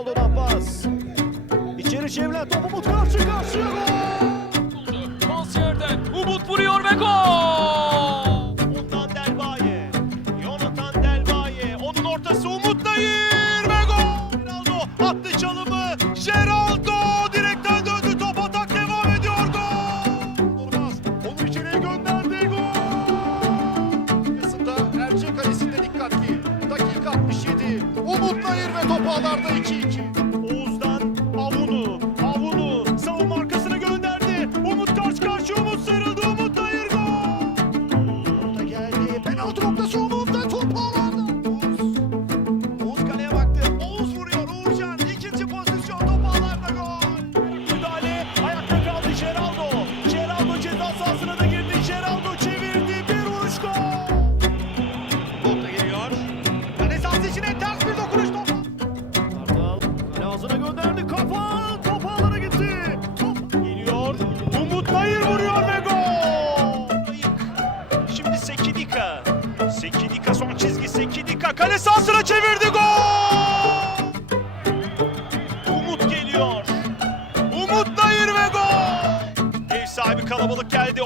Geraldo'dan pas. İçeri çevrilen top Umut karşı karşıya gol. Pas yerden Umut vuruyor ve gol! Ondan Delvaye. Jonathan Delvaye. Onun ortası Umut Nayır ve gol. Geraldo attı çalımı. Umut Nayır ve top ağlarda 2-2. Oğuz'dan Avunu. Avunu savunma arkasına gönderdi. Umut karşı karşıya Umut sarıldı. Umut Nayır gol. Orta geldi. Penaltı noktası Umut'ta top ağlarda. Oğuz. Oğuz kaleye baktı. Oğuz vuruyor. Uğurcan ikinci pozisyon top ağlarda gol. Müdahale ayakta kaldı Geraldo. Geraldo ceza sahasına da girdi. Geraldo çevirdi. Bir vuruş gol. Orta geliyor. Kale sahası içine son çizgi Sekidika kale sahasına çevirdi gol. Umut geliyor. Umut Nayır ve gol. Ev sahibi kalabalık geldi.